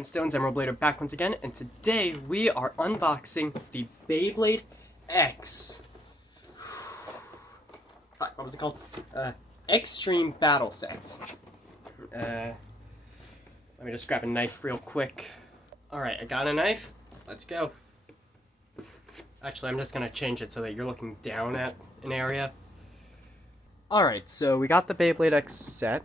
Stones Emerald Blade are back once again, and today we are unboxing the Beyblade X. Fuck, what was it called? Extreme Battle Set. Let me just grab a knife real quick. Alright, I got a knife. Let's go. Actually, I'm just gonna change it so that you're looking down at an area. Alright, so we got the Beyblade X set.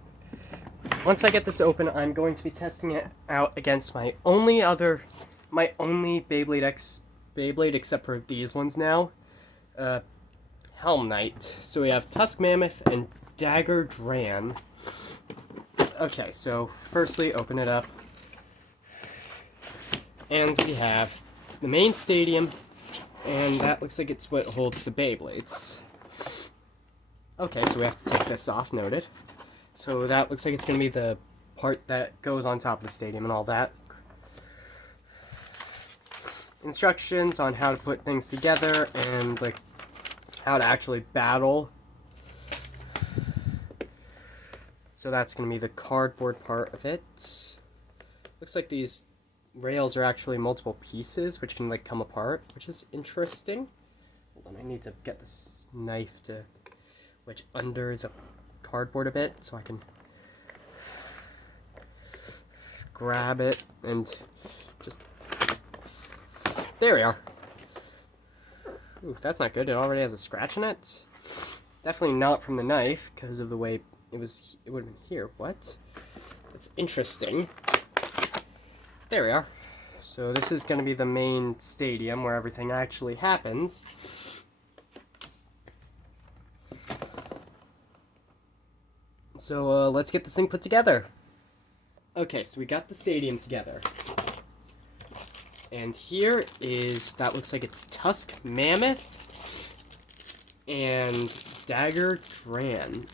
Once I get this open, I'm going to be testing it out against my only Beyblade X Beyblade, except for these ones now, Helm Knight. So we have Tusk Mammoth and Dagger Dran. Okay, so firstly, open it up. And we have the main stadium, and that looks like it's what holds the Beyblades. Okay, so we have to take this off, noted. So that looks like it's going to be the part that goes on top of the stadium and all that. Instructions on how to put things together and like how to actually battle. So that's going to be the cardboard part of it. Looks like these rails are actually multiple pieces which can like come apart, which is interesting. Hold on, I need to get this knife to wedge under the cardboard a bit so I can grab it and just there we are. Ooh, that's not good. It already has a scratch in it. Definitely not from the knife because of the way it would have been here. What? That's interesting. There we are. So this is going to be the main stadium where everything actually happens. So, let's get this thing put together. Okay, so we got the stadium together. And here is, that looks like it's Tusk Mammoth and Dagger Dran.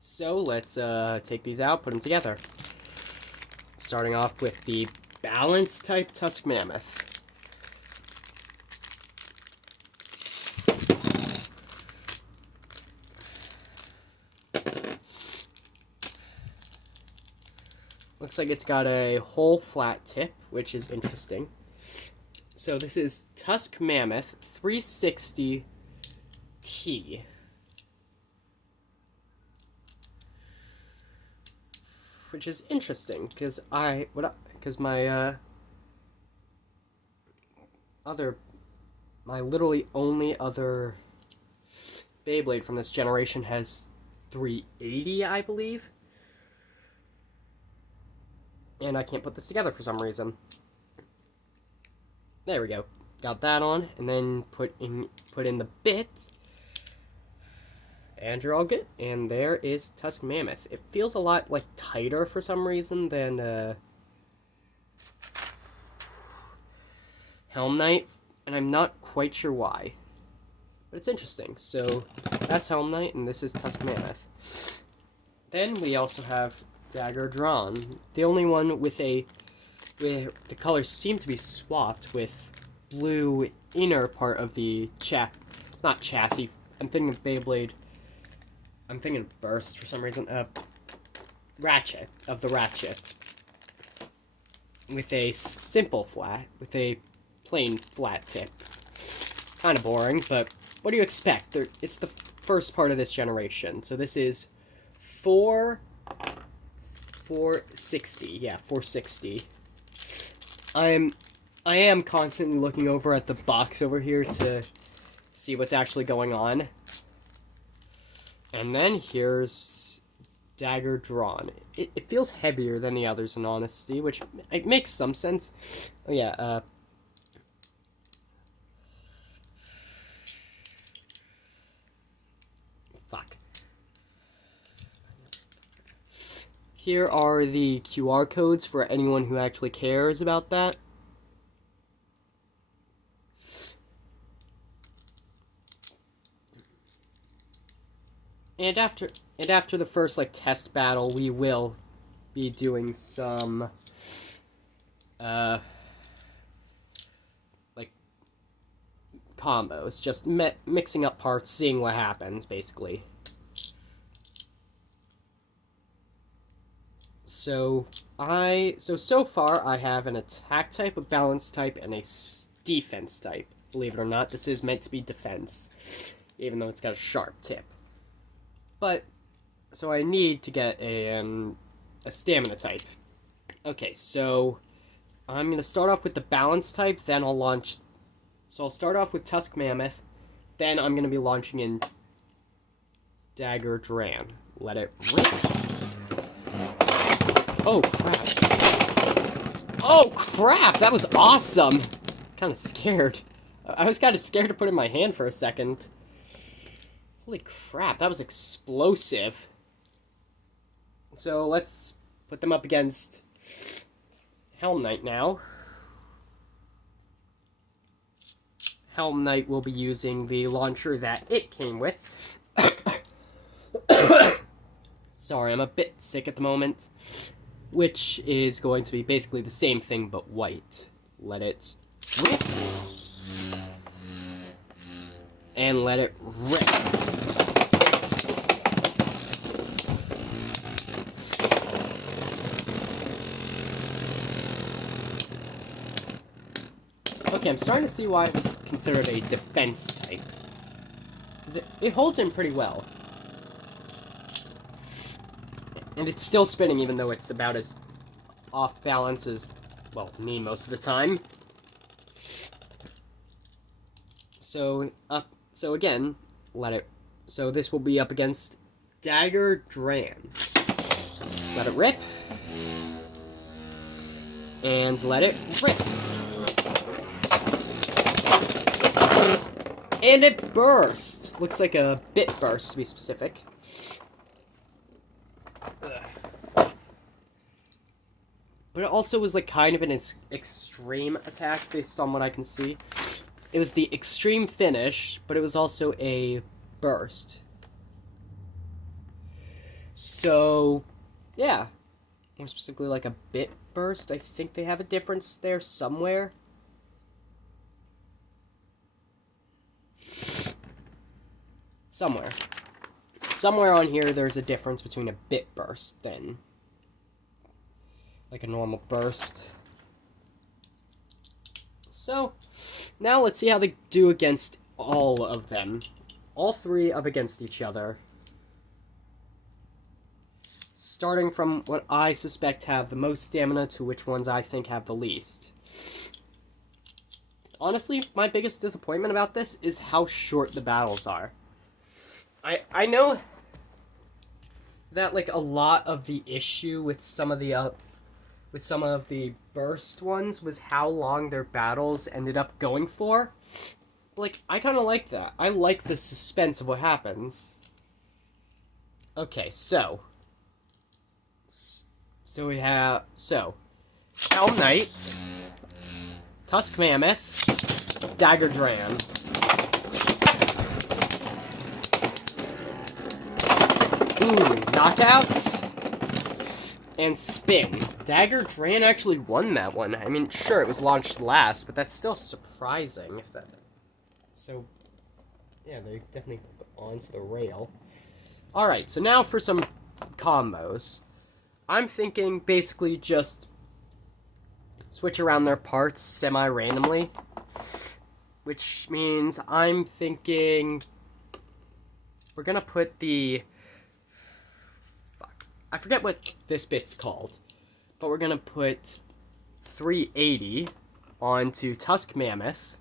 So, let's take these out, put them together. Starting off with the balance type Tusk Mammoth. Looks like it's got a whole flat tip, which is interesting. So this is Tusk Mammoth 360T. Which is interesting, because my literally only other Beyblade from this generation has 380, I believe. And I can't put this together for some reason. There we go. Got that on, and then put in the bit. And you're all good. And there is Tusk Mammoth. It feels a lot like tighter for some reason than Helm Knight, and I'm not quite sure why. But it's interesting. So that's Helm Knight, and this is Tusk Mammoth. Then we also have Dagger Dran, the only one with the colors seem to be swapped with blue inner part of the not chassis. I'm thinking of Beyblade. I'm thinking of Burst for some reason. Ratchet of the ratchet with a simple flat, with a plain flat tip. Kind of boring, but what do you expect? It's the first part of this generation, so this is 460, yeah, 460. I am constantly looking over at the box over here to see what's actually going on. And then here's Dagger Dran. It feels heavier than the others in honesty, which it makes some sense. Oh yeah, fuck. Here are the QR codes for anyone who actually cares about that. And after the first like test battle, we will be doing some like combos, just mixing up parts, seeing what happens basically. So so far I have an attack type, a balance type, and a defense type. Believe it or not, this is meant to be defense, even though it's got a sharp tip. But so I need to get a stamina type. Okay, so I'm gonna start off with the balance type, then I'll launch. So I'll start off with Tusk Mammoth, then I'm gonna be launching in Dagger Dran. Let it rip. Oh crap! Oh crap! That was awesome. Kind of scared. I was kind of scared to put it in my hand for a second. Holy crap! That was explosive. So let's put them up against Helm Knight now. Helm Knight will be using the launcher that it came with. Sorry, I'm a bit sick at the moment. Which is going to be basically the same thing but white. Let it rip. And let it rip. Okay, I'm starting to see why it was considered a defense type. Because it holds in pretty well. And it's still spinning even though it's about as off balance as, well, me most of the time. So again, so this will be up against Dagger Dran. Let it rip. And let it rip. And it burst! Looks like a bit burst, to be specific. But it also was like kind of an extreme attack, based on what I can see. It was the extreme finish, but it was also a burst. So, yeah. More specifically, like a bit burst. I think they have a difference there somewhere. Somewhere on here there's a difference between a bit burst then like a normal burst. So now let's see how they do against all of them. All three up against each other. Starting from what I suspect have the most stamina to which ones I think have the least. Honestly, my biggest disappointment about this is how short the battles are. I know that like a lot of the issue with some of the burst ones was how long their battles ended up going for. Like, I kind of like that. I like the suspense of what happens. Okay, so we have Helm Knight, Tusk Mammoth, Dagger Dran. Ooh, knockout and spin. Dagger Dran actually won that one. I mean, sure, it was launched last, but that's still surprising. If that. So, yeah, they definitely onto the rail. All right, so now for some combos. I'm thinking basically just switch around their parts semi-randomly, which means I'm thinking we're gonna put the, I forget what this bit's called, but we're gonna put 380 onto Tusk Mammoth,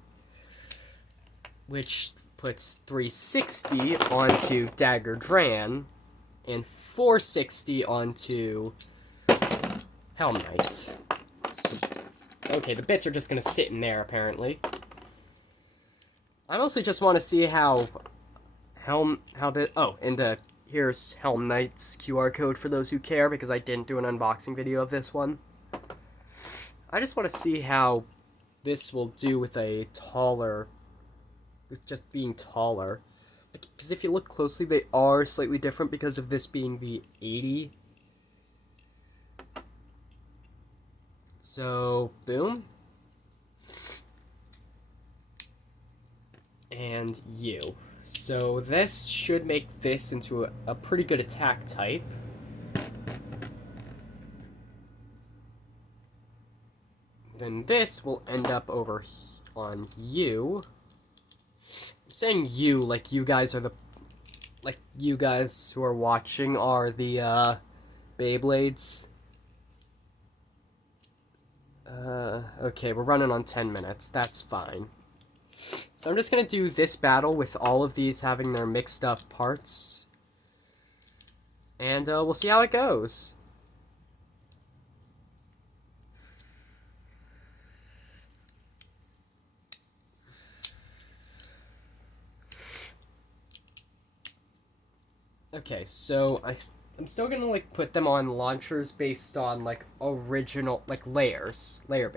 which puts 360 onto Dagger Dran, and 460 onto Helm Knight. So, okay, the bits are just gonna sit in there, apparently. I mostly just want to see here's Helm Knight's QR code for those who care, because I didn't do an unboxing video of this one. I just want to see how this will do with just being taller. Because if you look closely, they are slightly different because of this being the 80. So, boom. And you. So this should make this into a pretty good attack type. then this will end up over on you. I'm saying you like you guys are the... Like, you guys who are watching are the, Beyblades. Okay, we're running on 10 minutes. That's fine. So I'm just gonna do this battle with all of these having their mixed up parts. And, we'll see how it goes. Okay, so I'm still gonna, like, put them on launchers based on, like, original, like, layers. Layer.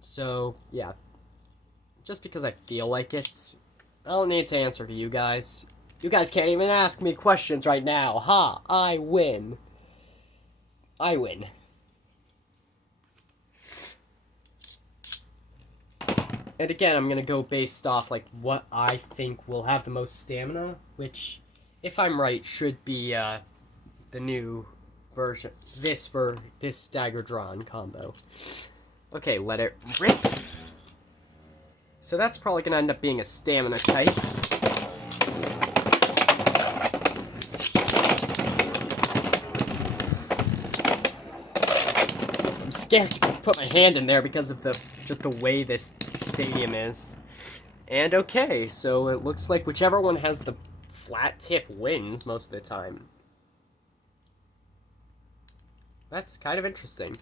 So, yeah. Just because I feel like it. I don't need to answer to you guys. You guys can't even ask me questions right now. Ha! I win. I win. And again, I'm gonna go based off, like, what I think will have the most stamina, which, if I'm right, should be, the new version. This stagger drawn combo. Okay, let it rip. So that's probably gonna end up being a stamina type. I'm scared to put my hand in there because of just the way this stadium is. And okay, so it looks like whichever one has the flat tip wins most of the time. That's kind of interesting.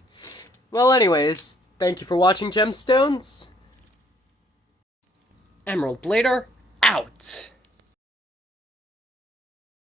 Well, anyways, thank you for watching, Gemstones. Emerald Blader, out!